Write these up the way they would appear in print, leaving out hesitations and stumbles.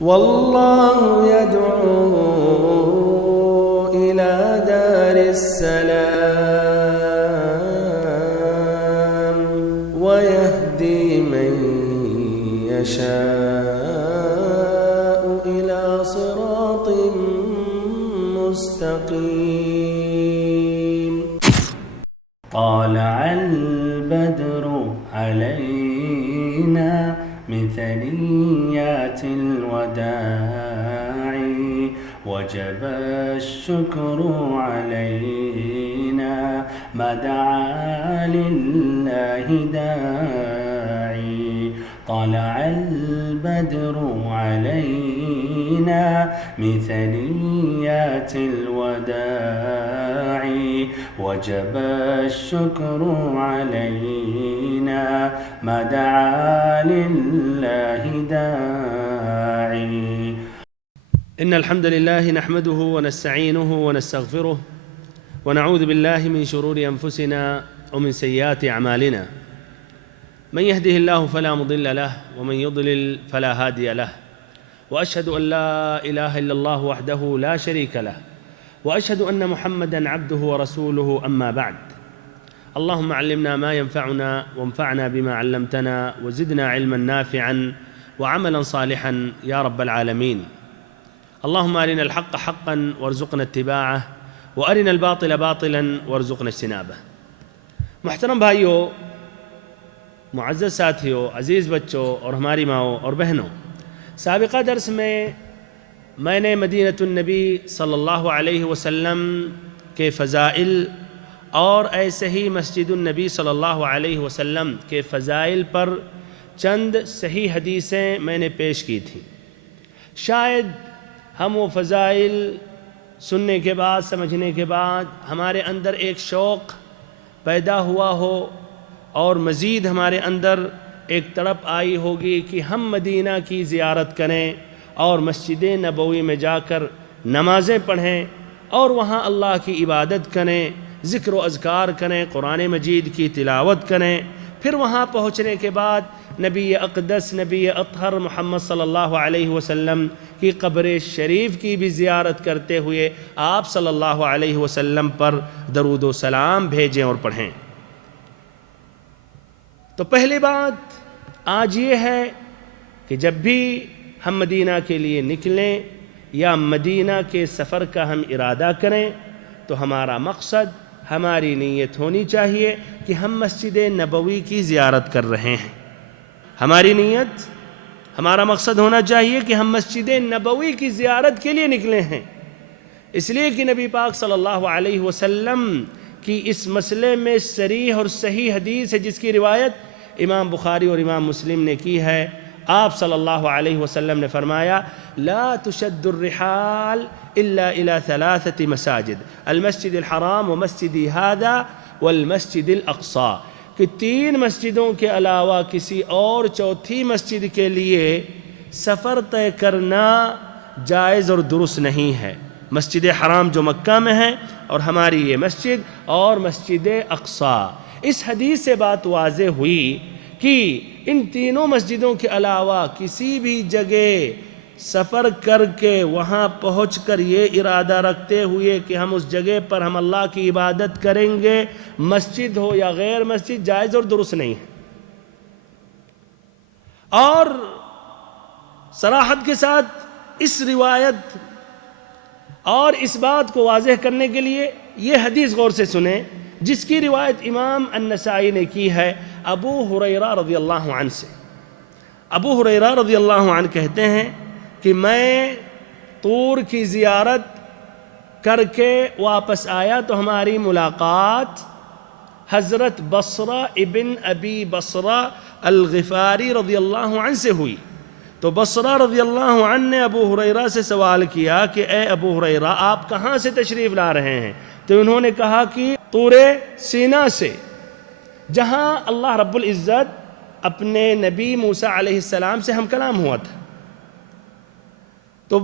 والله يدعو إلى دار السلام ويهدي من يشاء إلى صراط مستقيم. طالع البدر علينا من ثنيات الوداع وجب الشكر علينا ما دعا لله داعي. طلع البدر علينا من ثنيات الوداع وجب الشكر علينا ما دعا لله داعي. إن الحمد لله نحمده ونستعينه ونستغفره ونعوذ بالله من شرور أنفسنا ومن سيئات أعمالنا. من يهده الله فلا مضل له ومن يضلل فلا هادي له. وأشهد أن لا إله إلا الله وحده لا شريك له وأشهد أن محمدًا عبده ورسوله. أما بعد، اللهم علمنا ما ينفعنا وانفعنا بما علمتنا وزدنا علما نافعا وعملا صالحا يا رب العالمين. اللهم أرنا الحق حقا وارزقنا اتباعه وأرنا الباطل باطلا وارزقنا اجتنابه. محترم بھائیو، معزز ساتھیوں، عزیز بچوں اور ہماری ماؤں اور بہنوں، سابقہ درس میں نے مدینہ النبی صلی اللہ علیہ وسلم کے فضائل اور ایسے ہی مسجد النبی صلی اللہ علیہ وسلم کے فضائل پر چند صحیح حدیثیں میں نے پیش کی تھیں. شاید ہم وہ فضائل سننے کے بعد، سمجھنے کے بعد ہمارے اندر ایک شوق پیدا ہوا ہو اور مزید ہمارے اندر ایک تڑپ آئی ہوگی کہ ہم مدینہ کی زیارت کریں اور مسجد نبوی میں جا کر نمازیں پڑھیں اور وہاں اللہ کی عبادت کریں، ذکر و اذکار کریں، قرآن مجید کی تلاوت کریں. پھر وہاں پہنچنے کے بعد نبی اقدس، نبی اطہر محمد صلی اللہ علیہ وسلم کی قبر شریف کی بھی زیارت کرتے ہوئے آپ صلی اللہ علیہ وسلم پر درود و سلام بھیجیں اور پڑھیں. تو پہلی بات آج یہ ہے کہ جب بھی ہم مدینہ کے لیے نکلیں یا مدینہ کے سفر کا ہم ارادہ کریں تو ہمارا مقصد، ہماری نیت ہونی چاہیے کہ ہم مسجد نبوی کی زیارت کر رہے ہیں. ہماری نیت، ہمارا مقصد ہونا چاہیے کہ ہم مسجد نبوی کی زیارت کے لیے نکلے ہیں. اس لیے کہ نبی پاک صلی اللہ علیہ وسلم کی اس مسئلے میں صریح اور صحیح حدیث ہے جس کی روایت امام بخاری اور امام مسلم نے کی ہے. آپ صلی اللہ علیہ وسلم نے فرمایا: لا تشد الرحال الا الى 3 مساجد، المسجد الحرام ومسجدی هذا والمسجد الاقصى، کہ 3 مسجدوں کے علاوہ کسی اور چوتھی مسجد کے لیے سفر طے کرنا جائز اور درست نہیں ہے. مسجد حرام جو مکہ میں ہے اور ہماری یہ مسجد اور مسجد اقصیٰ. اس حدیث سے بات واضح ہوئی کہ ان تینوں مسجدوں کے علاوہ کسی بھی جگہ سفر کر کے وہاں پہنچ کر یہ ارادہ رکھتے ہوئے کہ ہم اس جگہ پر ہم اللہ کی عبادت کریں گے، مسجد ہو یا غیر مسجد، جائز اور درست نہیں ہے. اور صراحت کے ساتھ اس روایت اور اس بات کو واضح کرنے کے لیے یہ حدیث غور سے سنیں جس کی روایت امام النسائی نے کی ہے ابو ہریرہ رضی اللہ عنہ سے. ابو ہریرہ رضی اللہ عنہ کہتے ہیں کہ میں طور کی زیارت کر کے واپس آیا تو ہماری ملاقات حضرت بصرہ ابن ابی بصرہ الغفاری رضی اللہ عنہ سے ہوئی. تو بصرہ رضی اللہ عنہ نے ابو ہریرہ سے سوال کیا کہ اے ابو ہریرہ، آپ کہاں سے تشریف لا رہے ہیں؟ تو انہوں نے کہا کہ طور سینا سے، جہاں اللہ رب العزت اپنے نبی موسیٰ علیہ السلام سے ہم کلام ہوا تھا. تو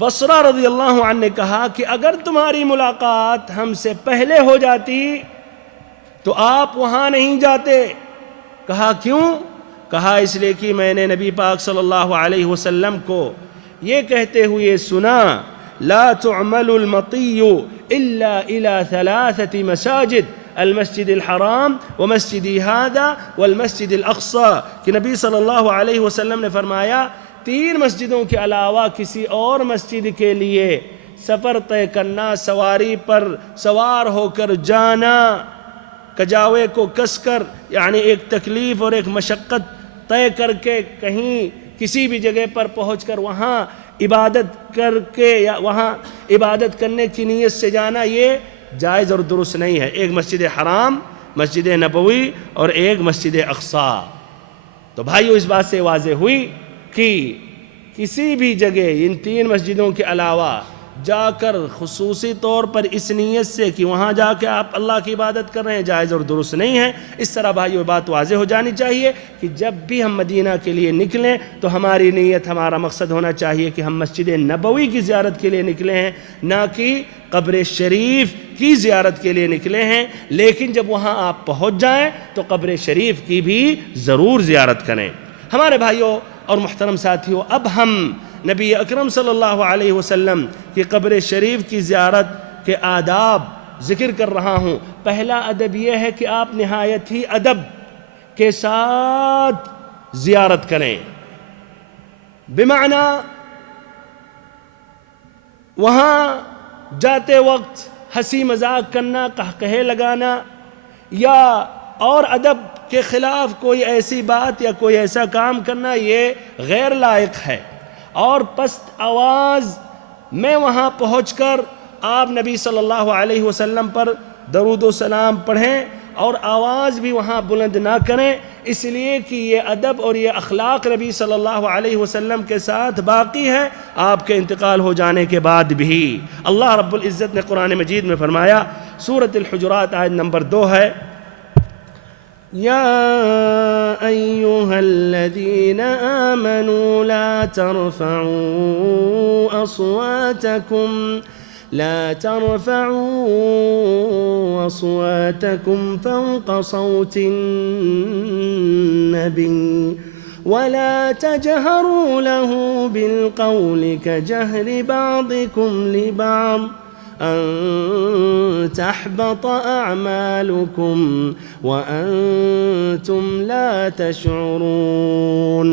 بصرہ رضی اللہ عنہ نے کہا کہ اگر تمہاری ملاقات ہم سے پہلے ہو جاتی تو آپ وہاں نہیں جاتے. کہا کیوں؟ کہا اس لیے کہ میں نے نبی پاک صلی اللہ علیہ وسلم کو یہ کہتے ہوئے سنا لا تعمل المطی الا الى 3 مساجد المسجد الحرام ومسجدی هذا والمسجد الاقصى، کہ نبی صلی اللہ علیہ وسلم نے فرمایا 3 مسجدوں کے علاوہ کسی اور مسجد کے لیے سفر طے کرنا، سواری پر سوار ہو کر جانا، کجاوے کو کس کر، یعنی ایک تکلیف اور ایک مشقت طے کر کے کہیں کسی بھی جگہ پر پہنچ کر وہاں عبادت کر کے یا وہاں عبادت کرنے کی نیت سے جانا، یہ جائز اور درست نہیں ہے۔ ایک مسجد حرام، مسجد نبوی اور ایک مسجد اقصی۔ تو بھائیو اس بات سے واضح ہوئی کہ کسی بھی جگہ ان 3 مسجدوں کے علاوہ جا کر خصوصی طور پر اس نیت سے کہ وہاں جا کے آپ اللہ کی عبادت کر رہے ہیں، جائز اور درست نہیں ہے۔ اس طرح بھائیو بات واضح ہو جانی چاہیے کہ جب بھی ہم مدینہ کے لیے نکلیں تو ہماری نیت، ہمارا مقصد ہونا چاہیے کہ ہم مسجد نبوی کی زیارت کے لیے نکلے ہیں، نہ کہ قبر شریف کی زیارت کے لیے نکلے ہیں۔ لیکن جب وہاں آپ پہنچ جائیں تو قبر شریف کی بھی ضرور زیارت کریں۔ ہمارے بھائیوں اور محترم ساتھیوں، اب ہم نبی اکرم صلی اللہ علیہ وسلم کی قبر شریف کی زیارت کے آداب ذکر کر رہا ہوں۔ پہلا ادب یہ ہے کہ آپ نہایت ہی ادب کے ساتھ زیارت کریں، بمعنی وہاں جاتے وقت ہنسی مذاق کرنا، قہقہے لگانا یا اور ادب کے خلاف کوئی ایسی بات یا کوئی ایسا کام کرنا، یہ غیر لائق ہے۔ اور پست آواز میں وہاں پہنچ کر آپ نبی صلی اللہ علیہ وسلم پر درود و سلام پڑھیں اور آواز بھی وہاں بلند نہ کریں، اس لیے کہ یہ ادب اور یہ اخلاق نبی صلی اللہ علیہ وسلم کے ساتھ باقی ہے آپ کے انتقال ہو جانے کے بعد بھی۔ اللہ رب العزت نے قرآن مجید میں فرمایا، سورۃ الحجرات آیت نمبر 2 ہے، یا ایہا الذین آمنوا لا ترفعوا أصواتكم فوق صوت النبي ولا تجهروا له بالقول كجهر بعضكم لبعض أن تحبط أعمالكم وأنتم لا تشعرون،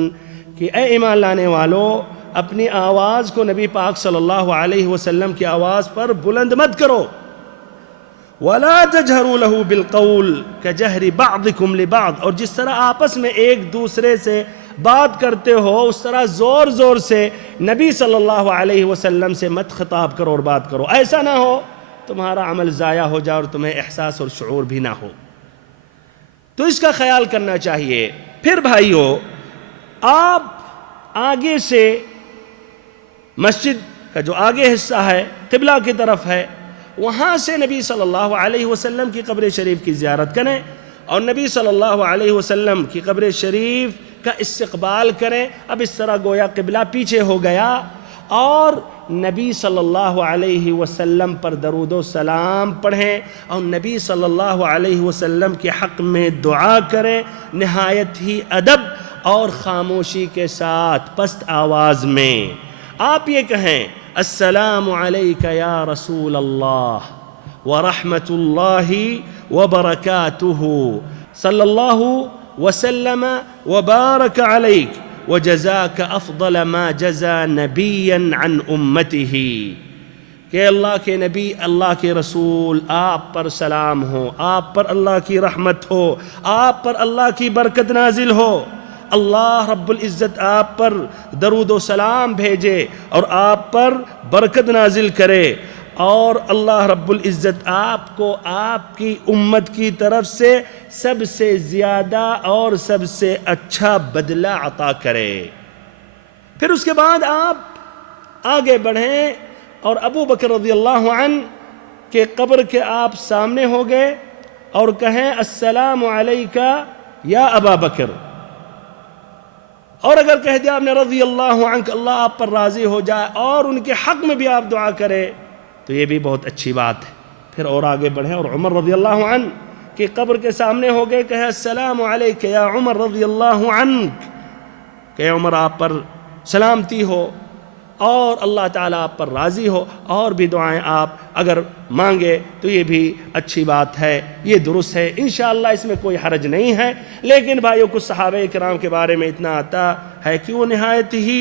کہ اے ایمان لانے والو اپنی آواز کو نبی پاک صلی اللہ علیہ وسلم کی آواز پر بلند مت کرو، وَلَا تَجْهَرُوا لَهُ بِالْقَوْلِ كَجَهْرِ بَعْضِكُمْ لِبَعْضٍ، اور جس طرح آپس میں ایک دوسرے سے بات کرتے ہو اس طرح زور زور سے نبی صلی اللہ علیہ وسلم سے مت خطاب کرو اور بات کرو، ایسا نہ ہو تمہارا عمل ضائع ہو جائے اور تمہیں احساس اور شعور بھی نہ ہو۔ تو اس کا خیال کرنا چاہیے۔ پھر بھائیو، آپ آگے سے مسجد کا جو آگے حصہ ہے قبلہ کی طرف ہے، وہاں سے نبی صلی اللہ علیہ وسلم کی قبر شریف کی زیارت کریں اور نبی صلی اللہ علیہ وسلم کی قبر شریف کا استقبال کریں۔ اب اس طرح گویا قبلہ پیچھے ہو گیا اور نبی صلی اللہ علیہ وسلم پر درود و سلام پڑھیں اور نبی صلی اللہ علیہ وسلم کے حق میں دعا کریں، نہایت ہی ادب اور خاموشی کے ساتھ پست آواز میں۔ آپ یہ کہیں، السلام علیک یا رسول اللہ ورحمۃ اللہ وبرکاتہ، صلی اللہ وسلم وبارک علیک وجزاک افضل ما جزا نبیا عن امتہ، کہ اللہ کے نبی، اللہ کے رسول، آپ پر سلام ہو، آپ پر اللہ کی رحمت ہو، آپ پر اللہ کی برکت نازل ہو، اللہ رب العزت آپ پر درود و سلام بھیجے اور آپ پر برکت نازل کرے، اور اللہ رب العزت آپ کو آپ کی امت کی طرف سے سب سے زیادہ اور سب سے اچھا بدلہ عطا کرے۔ پھر اس کے بعد آپ آگے بڑھیں اور ابو بکر رضی اللہ عنہ کے قبر کے آپ سامنے ہو گئے اور کہیں، السلام علیکہ یا ابا بکر، اور اگر کہہ دیا آپ نے رضی اللہ عنہ، اللہ آپ پر راضی ہو جائے، اور ان کے حق میں بھی آپ دعا کریں تو یہ بھی بہت اچھی بات ہے۔ پھر اور آگے بڑھیں اور عمر رضی اللہ عنہ کی قبر کے سامنے ہو گئے، کہے السلام علیک یا عمر رضی اللہ عنہ، کہ عمر آپ پر سلامتی ہو، اور اللہ تعالیٰ آپ پر راضی ہو، اور بھی دعائیں آپ اگر مانگے تو یہ بھی اچھی بات ہے، یہ درست ہے، انشاءاللہ اس میں کوئی حرج نہیں ہے۔ لیکن بھائیو، کچھ صحابہ کرام کے بارے میں اتنا آتا ہے کہ وہ نہایت ہی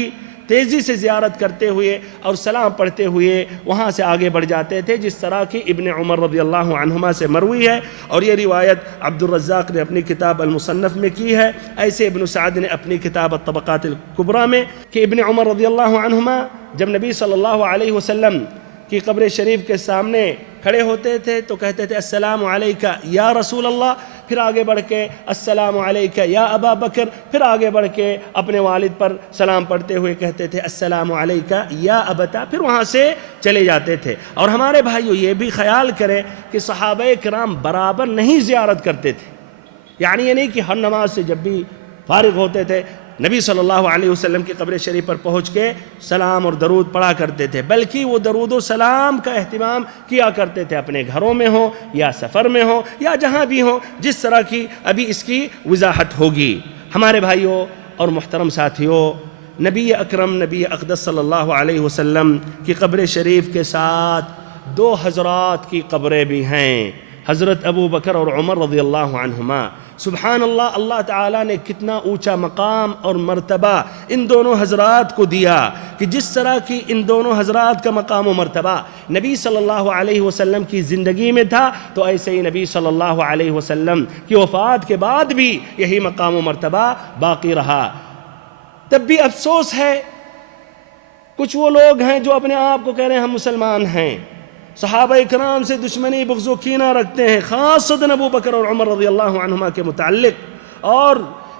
تیزی سے زیارت کرتے ہوئے اور سلام پڑھتے ہوئے وہاں سے آگے بڑھ جاتے تھے، جس طرح کی ابن عمر رضی اللہ عنہما سے مروی ہے، اور یہ روایت عبد الرزاق نے اپنی کتاب المصنف میں کی ہے، ایسے ابن سعد نے اپنی کتاب الطبقات الکبریٰ میں، کہ ابن عمر رضی اللہ عنہما جب نبی صلی اللہ علیہ وسلم کی قبر شریف کے سامنے کھڑے ہوتے تھے تو کہتے تھے السلام علیکہ یا رسول اللہ، پھر آگے بڑھ کے السلام علیکہ یا ابا بکر، پھر آگے بڑھ کے اپنے والد پر سلام پڑھتے ہوئے کہتے تھے السلام علیکہ یا ابتا، پھر وہاں سے چلے جاتے تھے۔ اور ہمارے بھائیو یہ بھی خیال کریں کہ صحابہ کرام برابر نہیں زیارت کرتے تھے، یعنی یہ نہیں کہ ہر نماز سے جب بھی فارغ ہوتے تھے نبی صلی اللہ علیہ وسلم کی قبر شریف پر پہنچ کے سلام اور درود پڑھا کرتے تھے، بلکہ وہ درود و سلام کا اہتمام کیا کرتے تھے، اپنے گھروں میں ہوں یا سفر میں ہوں یا جہاں بھی ہوں، جس طرح کی ابھی اس کی وضاحت ہوگی۔ ہمارے بھائیوں اور محترم ساتھیوں، نبی اکرم نبی اقدس صلی اللہ علیہ وسلم کی قبر شریف کے ساتھ دو حضرات کی قبریں بھی ہیں، حضرت ابو بکر اور عمر رضی اللہ عنہما۔ سبحان اللہ، اللہ تعالیٰ نے کتنا اونچا مقام اور مرتبہ ان دونوں حضرات کو دیا، کہ جس طرح کی ان دونوں حضرات کا مقام و مرتبہ نبی صلی اللہ علیہ وسلم کی زندگی میں تھا، تو ایسے ہی نبی صلی اللہ علیہ وسلم کی وفات کے بعد بھی یہی مقام و مرتبہ باقی رہا۔ تب بھی افسوس ہے، کچھ وہ لوگ ہیں جو اپنے آپ کو کہہ رہے ہیں ہم مسلمان ہیں، صحابہ اکرام سے دشمنی بغض و کینہ رکھتے ہیں، خاصتاً ابو بکر اور عمر رضی اللہ عنہما کے متعلق، اور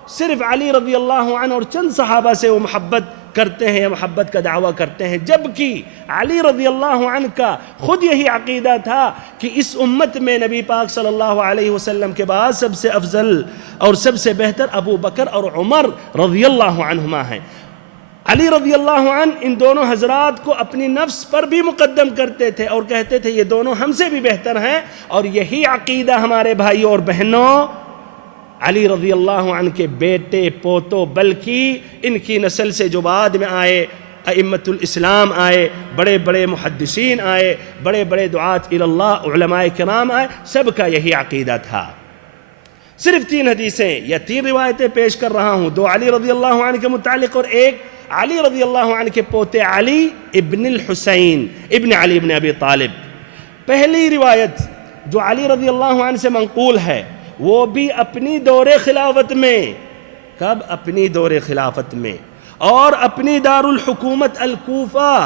صرف علی رضی اللہ عنہ اور چند صحابہ سے وہ محبت کرتے ہیں، محبت کا دعویٰ کرتے ہیں، جبکہ علی رضی اللہ عنہ کا خود یہی عقیدہ تھا کہ اس امت میں نبی پاک صلی اللہ علیہ وسلم کے بعد سب سے افضل اور سب سے بہتر ابو بکر اور عمر رضی اللہ عنہما ہیں۔ علی رضی اللہ عنہ ان دونوں حضرات کو اپنی نفس پر بھی مقدم کرتے تھے اور کہتے تھے یہ دونوں ہم سے بھی بہتر ہیں، اور یہی عقیدہ ہمارے بھائیوں اور بہنوں علی رضی اللہ عنہ کے بیٹے پوتوں بلکہ ان کی نسل سے جو بعد میں آئے ائمۃ الاسلام آئے، بڑے بڑے محدثین آئے، بڑے بڑے دعات اللہ علماء کرام آئے، سب کا یہی عقیدہ تھا۔ صرف 3 حدیثیں یا 3 روایتیں پیش کر رہا ہوں، 2 علی رضی اللہ عنہ کے متعلق اور ایک علی رضی اللہ عنہ کے پوتے علی ابن الحسین ابن علی ابن ابی طالب۔ پہلی روایت جو علی رضی اللہ عنہ سے منقول ہے وہ بھی اپنی دور خلافت میں، کب؟ اپنی دور خلافت میں، اور اپنی دار الحکومت الکوفہ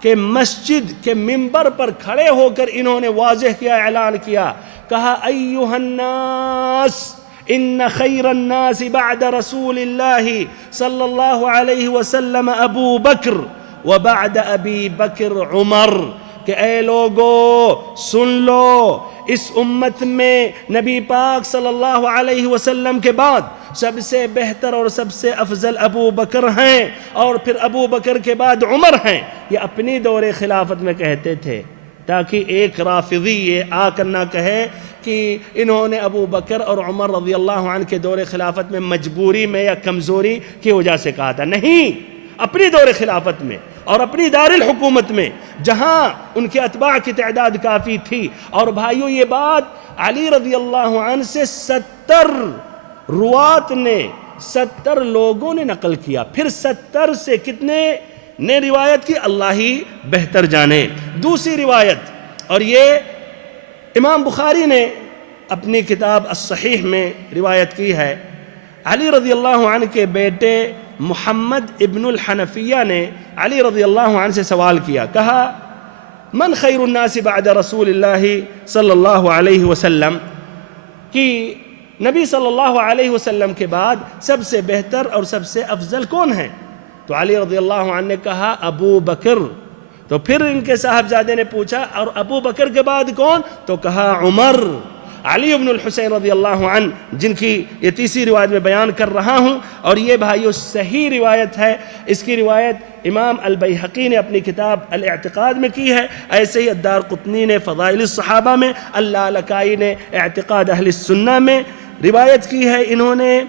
کے مسجد کے منبر پر کھڑے ہو کر انہوں نے واضح کیا، اعلان کیا، کہا ایھا الناس ان خیر الناس بعد رسول اللہ صلی اللہ علیہ وسلم ابو بکر وبعد ابی بکر عمر، کہ اے لوگو سن لو، اس امت میں نبی پاک صلی اللہ علیہ وسلم کے بعد سب سے بہتر اور سب سے افضل ابو بکر ہیں، اور پھر ابو بکر کے بعد عمر ہیں۔ یہ اپنی دور خلافت میں کہتے تھے، تاکہ ایک رافضی یہ آ کر نہ کہے کہ انہوں نے ابو بکر اور عمر رضی اللہ عنہ کے دور خلافت میں مجبوری میں یا کمزوری کی وجہ سے کہا تھا، نہیں، اپنی دور خلافت میں اور اپنی دار الحکومت میں جہاں ان کے اتباع کی تعداد کافی تھی۔ اور بھائیو یہ بات علی رضی اللہ عنہ سے 70 روات نے، 70 لوگوں نے نقل کیا، پھر 70 سے کتنے نے روایت کی اللہ ہی بہتر جانے۔ دوسری روایت، اور یہ امام بخاری نے اپنی کتاب الصحیح میں روایت کی ہے، علی رضی اللہ عنہ کے بیٹے محمد ابن الحنفیہ نے علی رضی اللہ عنہ سے سوال کیا، کہا من خیر الناس بعد رسول اللہ صلی اللہ علیہ وسلم، کہ نبی صلی اللہ علیہ وسلم کے بعد سب سے بہتر اور سب سے افضل کون ہیں؟ تو علی رضی اللہ عنہ نے کہا ابو بکر۔ تو پھر ان کے صاحبزادے نے پوچھا اور ابو بکر کے بعد کون؟ تو کہا عمر۔ علی ابن الحسین رضی اللہ عنہ، جن کی یہ تیسری روایت میں بیان کر رہا ہوں، اور یہ بھائیو صحیح روایت ہے، اس کی روایت امام البیہقی نے اپنی کتاب الاعتقاد میں کی ہے، ایسے ہی الدارقطنی نے فضائل الصحابہ میں، اللالکائی نے اعتقاد اہل السنہ میں روایت کی ہے۔ انہوں نے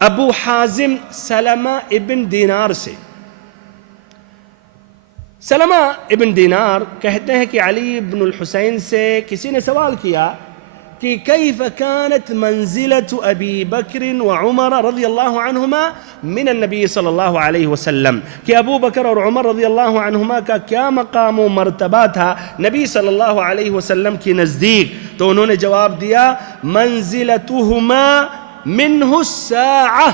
ابو حازم سلمہ ابن دینار سے سلمہ ابن دینار کہتے ہیں کہ علی بن الحسین سے کسی نے سوال کیا کہ کیف كانت منزلت ابی بکر وعمر رضی اللہ عنہما من النبی صلی اللہ علیہ وسلم، کہ ابو بکر اور عمر رضی اللہ عنہما کا کیا مقام و مرتبہ تھا نبی صلی اللہ علیہ وسلم کی نزدیک؟ تو انہوں نے جواب دیا منزلتہما منہ الساعہ،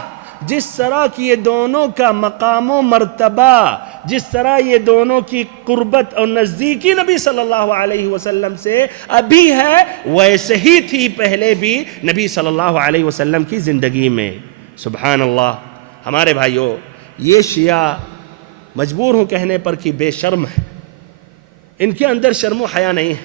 جس طرح کی یہ دونوں کا مقام و مرتبہ، جس طرح یہ دونوں کی قربت اور نزدیکی نبی صلی اللہ علیہ وسلم سے ابھی ہے، ویسے ہی تھی پہلے بھی نبی صلی اللہ علیہ وسلم کی زندگی میں۔ سبحان اللہ۔ ہمارے بھائیوں، یہ شیعہ مجبور ہوں کہنے پر کہ بے شرم ہے، ان کے اندر شرم و حیا نہیں ہے۔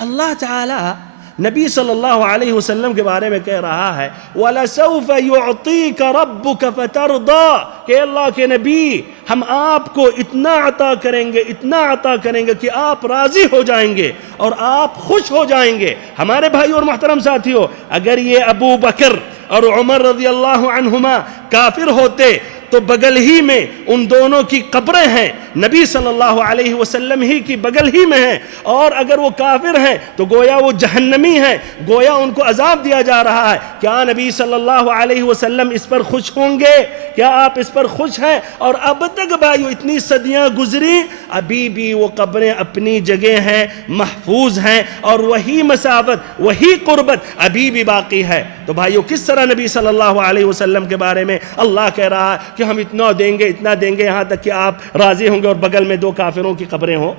اللہ تعالی نبی صلی اللہ علیہ وسلم کے بارے میں کہہ رہا ہے وَلَسَوْفَ يُعْطِيكَ رَبُّكَ فَتَرْضَى، کہ اللہ کے نبی ہم آپ کو اتنا عطا کریں گے، اتنا عطا کریں گے کہ آپ راضی ہو جائیں گے اور آپ خوش ہو جائیں گے۔ ہمارے بھائی اور محترم ساتھیوں، اگر یہ ابو بکر اور عمر رضی اللہ عنہما کافر ہوتے تو بغل ہی میں ان دونوں کی قبریں ہیں، نبی صلی اللہ علیہ وسلم ہی کی بغل ہی میں ہیں، اور اگر وہ کافر ہیں تو گویا وہ جہنمی ہیں، گویا ان کو عذاب دیا جا رہا ہے۔ کیا نبی صلی اللہ علیہ وسلم اس پر خوش ہوں گے؟ کیا آپ اس پر خوش ہیں؟ اور اب تک بھائیو اتنی صدیاں گزری، ابھی بھی وہ قبریں اپنی جگہ ہیں، محفوظ ہیں، اور وہی مساوت، وہی قربت ابھی بھی باقی ہے۔ تو بھائیو، کس طرح نبی صلی اللہ علیہ وسلم کے بارے میں اللہ کہہ رہا ہے کہ ہم اتنا دیں گے، اتنا دیں گے، یہاں تک کہ آپ راضی ہوں گے اور بغل میں دو کافروں کی قبریں ہوں؟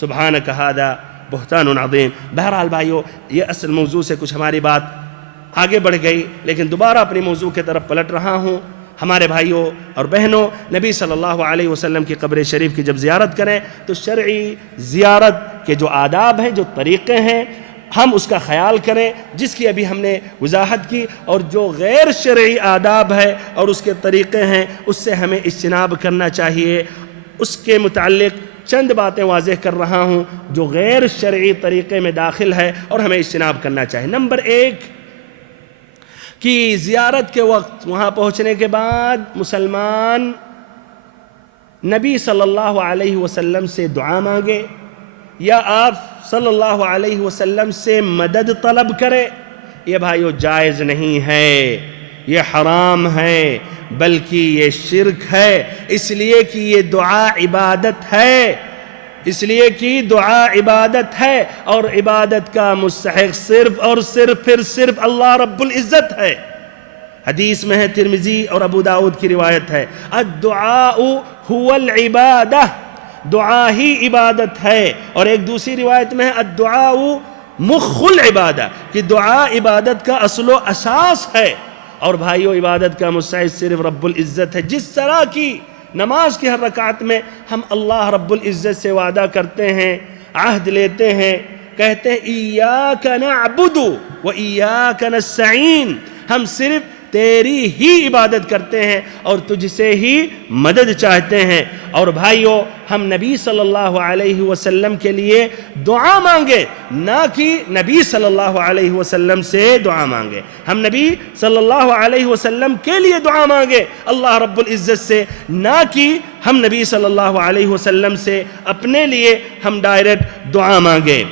سبحانک ھذا بہتان عظیم۔ بہرحال بھائیو، یہ اصل موضوع سے کچھ ہماری بات آگے بڑھ گئی، لیکن دوبارہ اپنی موضوع کی طرف پلٹ رہا ہوں۔ ہمارے بھائیوں اور بہنوں، نبی صلی اللہ علیہ وسلم کی قبر شریف کی جب زیارت کریں تو شرعی زیارت کے جو آداب ہیں، جو طریقے ہیں، ہم اس کا خیال کریں، جس کی ابھی ہم نے وضاحت کی، اور جو غیر شرعی آداب ہے اور اس کے طریقے ہیں اس سے ہمیں اجتناب کرنا چاہیے۔ اس کے متعلق چند باتیں واضح کر رہا ہوں جو غیر شرعی طریقے میں داخل ہے اور ہمیں اجتناب کرنا چاہیے۔ نمبر 1 کہ زیارت کے وقت وہاں پہنچنے کے بعد مسلمان نبی صلی اللہ علیہ وسلم سے دعا مانگے یا آپ صلی اللہ علیہ وسلم سے مدد طلب کرے، یہ بھائیو جائز نہیں ہے، یہ حرام ہے، بلکہ یہ شرک ہے، اس لیے کہ یہ دعا عبادت ہے، اس لیے کہ دعا عبادت ہے، اور عبادت کا مستحق صرف اور صرف اللہ رب العزت ہے۔ حدیث میں ہے، ترمذی اور ابو داؤد کی روایت ہے، الدعاء هو العبادہ، دعا ہی عبادت ہے، اور ایک دوسری روایت میں ہے الدعاء مخ العبادہ، کہ دعا عبادت کا اصل و اساس ہے۔ اور بھائیو، عبادت کا مستحق صرف رب العزت ہے۔ جس طرح کی نماز کی ہر رکعت میں ہم اللہ رب العزت سے وعدہ کرتے ہیں، عہد لیتے ہیں، کہتے ہیں ایاک نعبد و ایاک نستعین، ہم صرف تیری ہی عبادت کرتے ہیں اور تجھ سے ہی مدد چاہتے ہیں۔ اور بھائیو، ہم نبی صلی اللہ علیہ وسلم کے لیے دعا مانگے، نہ کہ نبی صلی اللہ علیہ وسلم سے دعا مانگے۔ ہم نبی صلی اللہ علیہ وسلم کے لیے دعا مانگے اللہ رب العزت سے، نہ کہ ہم نبی صلی اللہ علیہ وسلم سے اپنے لیے ہم ڈائریکٹ دعا مانگے۔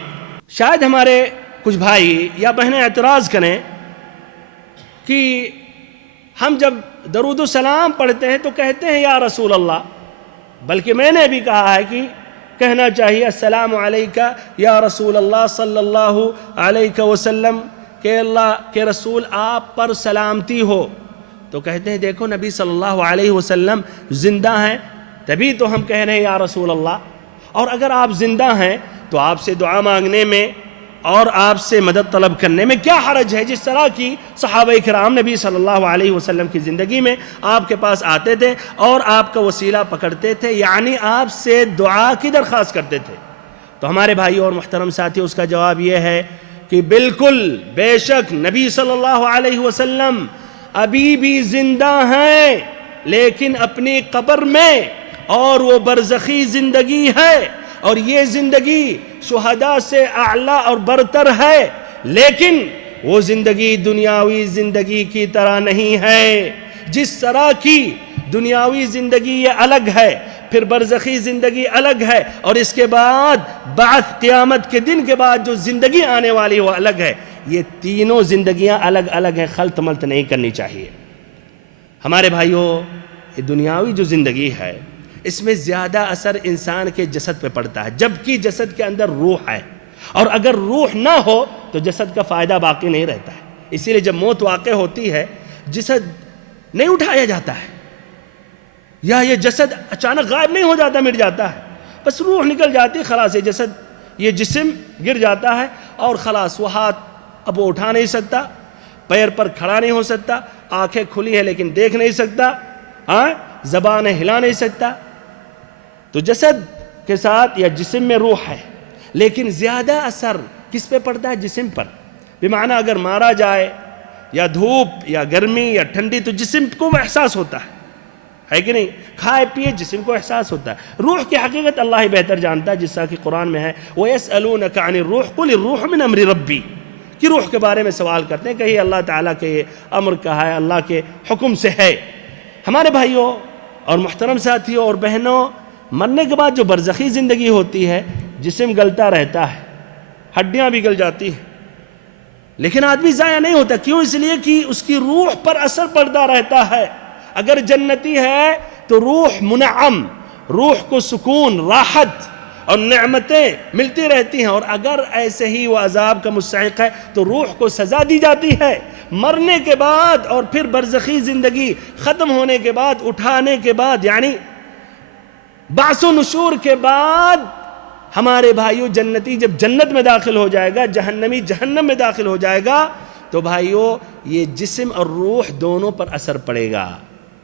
شاید ہمارے کچھ بھائی یا بہنیں اعتراض کریں کہ ہم جب درود و سلام پڑھتے ہیں تو کہتے ہیں یا رسول اللہ، بلکہ میں نے بھی کہا ہے کہ کہنا چاہیے السلام علیکہ یا رسول اللہ صلی اللہ علیہ وسلم، کہ اللہ کے رسول آپ پر سلامتی ہو۔ تو کہتے ہیں دیکھو نبی صلی اللہ علیہ وسلم زندہ ہیں، تبھی تو ہم کہہ رہے ہیں یا رسول اللہ، اور اگر آپ زندہ ہیں تو آپ سے دعا مانگنے میں اور آپ سے مدد طلب کرنے میں کیا حرج ہے؟ جس طرح کی صحابہ کرام نبی صلی اللہ علیہ وسلم کی زندگی میں آپ کے پاس آتے تھے اور آپ کا وسیلہ پکڑتے تھے، یعنی آپ سے دعا کی درخواست کرتے تھے۔ تو ہمارے بھائیوں اور محترم ساتھیوں، اس کا جواب یہ ہے کہ بالکل بے شک نبی صلی اللہ علیہ وسلم ابھی بھی زندہ ہیں، لیکن اپنی قبر میں، اور وہ برزخی زندگی ہے، اور یہ زندگی شہداء سے اعلیٰ اور برتر ہے، لیکن وہ زندگی دنیاوی زندگی کی طرح نہیں ہے۔ جس طرح کی دنیاوی زندگی یہ الگ ہے، پھر برزخی زندگی الگ ہے، اور اس کے بعد بعث قیامت کے دن کے بعد جو زندگی آنے والی وہ الگ ہے۔ یہ تینوں زندگیاں الگ الگ ہیں، خلط ملط نہیں کرنی چاہیے۔ ہمارے بھائیوں، یہ دنیاوی جو زندگی ہے اس میں زیادہ اثر انسان کے جسد پہ پڑتا ہے، جبکہ جسد کے اندر روح ہے، اور اگر روح نہ ہو تو جسد کا فائدہ باقی نہیں رہتا ہے۔ اسی لیے جب موت واقع ہوتی ہے جسد نہیں اٹھایا جاتا ہے، یا یہ جسد اچانک غائب نہیں ہو جاتا، مٹ جاتا ہے، بس روح نکل جاتی، خلاص یہ جسد، یہ جسم گر جاتا ہے، اور خلاص وہ ہاتھ اب وہ اٹھا نہیں سکتا، پیر پر کھڑا نہیں ہو سکتا، آنکھیں کھلی ہیں لیکن دیکھ نہیں سکتا، زبان ہلا نہیں سکتا۔ تو جسد کے ساتھ یا جسم میں روح ہے، لیکن زیادہ اثر کس پہ پڑتا ہے؟ جسم پر۔ بمعنی اگر مارا جائے یا دھوپ یا گرمی یا ٹھنڈی تو جسم کو احساس ہوتا ہے کہ نہیں؟ کھائے پیے جسم کو احساس ہوتا ہے۔ روح کی حقیقت اللہ ہی بہتر جانتا ہے، جس طرح کہ قرآن میں ہے وَيَسْأَلُونَكَ عَنِ الرُّوحِ قُلِ الرُّوحُ مِنْ أَمْرِ رَبِّي، کہ روح کے بارے میں سوال کرتے ہیں، کہیں اللہ تعالیٰ کے امر کا ہے، اللہ کے حکم سے ہے۔ ہمارے بھائیوں اور محترم ساتھیوں اور بہنوں، مرنے کے بعد جو برزخی زندگی ہوتی ہے، جسم گلتا رہتا ہے، ہڈیاں بھی گل جاتی ہیں، لیکن آدمی ضائع نہیں ہوتا۔ کیوں؟ اس لیے کہ اس کی روح پر اثر پڑتا رہتا ہے۔ اگر جنتی ہے تو روح منعم، روح کو سکون، راحت اور نعمتیں ملتی رہتی ہیں، اور اگر ایسے ہی وہ عذاب کا مستحق ہے تو روح کو سزا دی جاتی ہے۔ مرنے کے بعد اور پھر برزخی زندگی ختم ہونے کے بعد، اٹھانے کے بعد، یعنی بعث و نشور کے بعد، ہمارے بھائیوں جنتی جب جنت میں داخل ہو جائے گا، جہنمی جہنم میں داخل ہو جائے گا، تو بھائیوں یہ جسم اور روح دونوں پر اثر پڑے گا۔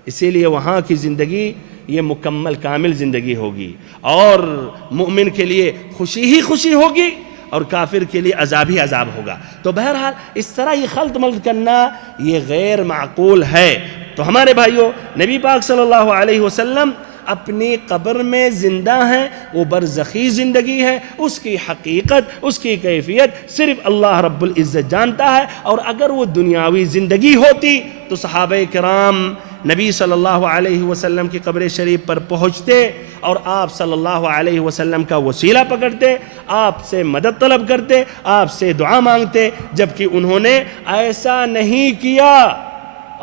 اسی لیے وہاں کی زندگی یہ مکمل کامل زندگی ہوگی، اور مومن کے لیے خوشی ہی خوشی ہوگی، اور کافر کے لیے عذاب ہی عذاب ہوگا۔ تو بہرحال اس طرح یہ خلط ملط کرنا یہ غیر معقول ہے۔ تو ہمارے بھائیوں، نبی پاک صلی اللہ علیہ وسلم اپنی قبر میں زندہ ہیں، وہ برزخی زندگی ہے، اس کی حقیقت، اس کی کیفیت صرف اللہ رب العزت جانتا ہے۔ اور اگر وہ دنیاوی زندگی ہوتی تو صحابہ کرام نبی صلی اللہ علیہ وسلم کی قبر شریف پر پہنچتے اور آپ صلی اللہ علیہ وسلم کا وسیلہ پکڑتے، آپ سے مدد طلب کرتے، آپ سے دعا مانگتے، جبکہ انہوں نے ایسا نہیں کیا۔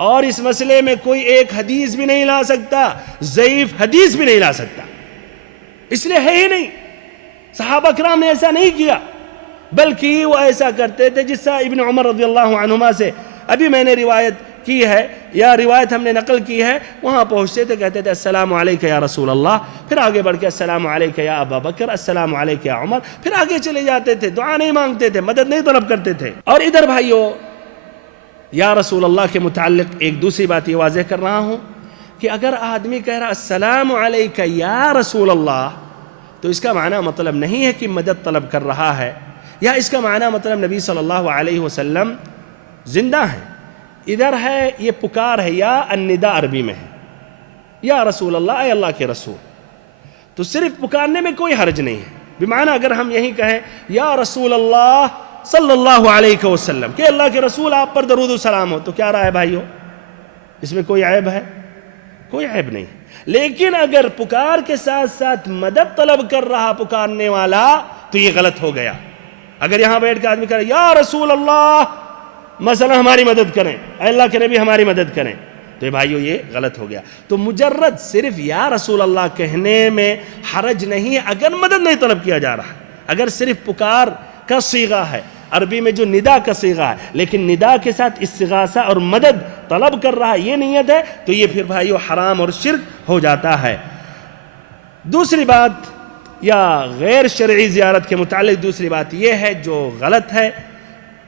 اور اس مسئلے میں کوئی ایک حدیث بھی نہیں لا سکتا، ضعیف حدیث بھی نہیں لا سکتا، اس لیے ہے ہی نہیں۔ صحابہ کرام نے ایسا نہیں کیا، بلکہ وہ ایسا کرتے تھے جس طرح ابن عمر رضی اللہ عنہما سے ابھی میں نے روایت کی ہے، یا روایت ہم نے نقل کی ہے، وہاں پہنچتے تھے، کہتے تھے السلام علیکہ یا رسول اللہ، پھر آگے بڑھ کے السلام علیکہ یا ابا بکر، السلام علیکہ یا عمر، پھر آگے چلے جاتے تھے، دعا نہیں مانگتے تھے، مدد نہیں طلب کرتے تھے۔ اور ادھر بھائیوں، یا رسول اللہ کے متعلق ایک دوسری بات یہ واضح کر رہا ہوں کہ اگر آدمی کہہ رہا السلام علیکہ یا رسول اللہ، تو اس کا معنی مطلب نہیں ہے کہ مدد طلب کر رہا ہے، یا اس کا معنی مطلب نبی صلی اللہ علیہ وسلم زندہ ہیں۔ ادھر ہے یہ پکار ہے، یا النداء عربی میں ہے، یا رسول اللہ، اے اللہ کے رسول، تو صرف پکارنے میں کوئی حرج نہیں ہے۔ بمعنی اگر ہم یہی کہیں یا رسول اللہ صلی اللہ علیہ وسلم، کہ اللہ کے رسول آپ پر درود و سلام ہو، تو کیا رہا ہے بھائیو؟ اس میں کوئی عیب ہے؟ کوئی عیب نہیں۔ لیکن اگر پکار کے ساتھ ساتھ مدد طلب کر رہا پکارنے والا تو یہ غلط ہو گیا۔ اگر یہاں بیٹھ کے آدمی کہے یا رسول اللہ مثلا ہماری مدد کریں، اے اللہ کے نبی ہماری مدد کریں، تو یہ بھائیو یہ غلط ہو گیا۔ تو مجرد صرف یا رسول اللہ کہنے میں حرج نہیں ہے اگر مدد نہیں طلب کیا جا رہا، اگر صرف پکار کا صیغہ ہے، عربی میں جو ندا کا صیغہ ہے، لیکن ندا کے ساتھ استغاثہ اور مدد طلب کر رہا یہ نیت ہے، تو یہ پھر بھائیو حرام اور شرک ہو جاتا ہے۔ دوسری بات، یا غیر شرعی زیارت کے متعلق دوسری بات یہ ہے جو غلط ہے،